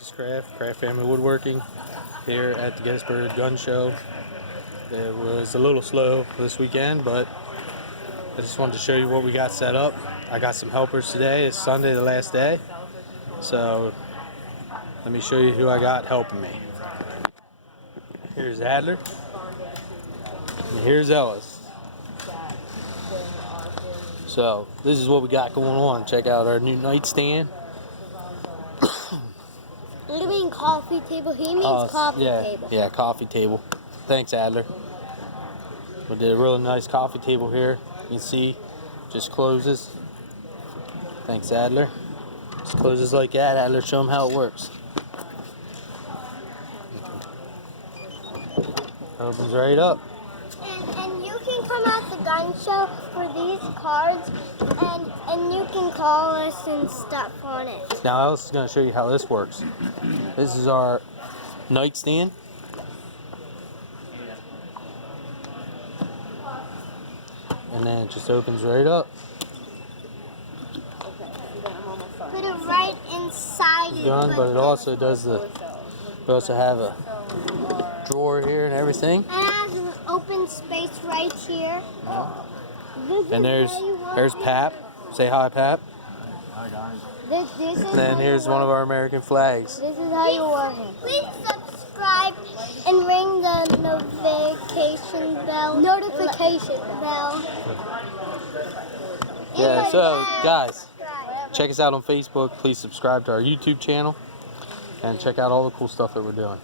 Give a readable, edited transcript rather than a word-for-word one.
Lucas Craft Family Woodworking, here at the Gettysburg Gun Show. It was a little slow this weekend, but I just wanted to show you what we got set up. I got some helpers today. It's Sunday, the last day. So let me show you who I got helping me. Here's Adler, and here's Ellis. So this is what we got going on. Check out our new nightstand. What do you mean coffee table? He means coffee table. Yeah, coffee table. Thanks, Adler. We did a really nice coffee table here. You can see, just closes. Thanks, Adler. Just closes like that. Adler, show them how it works. Opens right up. And you can come at the gun show for these cards, and you can call us and stuff on it. Now Alice is going to show you how this works. This is our nightstand. And then it just opens right up. Put it right inside it. Gun, but it also does the. We also have a drawer here and everything. And it has an open space right here. And there's Pap. Say hi, Pap. Hi guys. This is Then here's one of our American flags. This is how you work it. Please subscribe and ring the notification bell. Yeah, so guys, check us out on Facebook. Please subscribe to our YouTube channel and check out all the cool stuff that we're doing.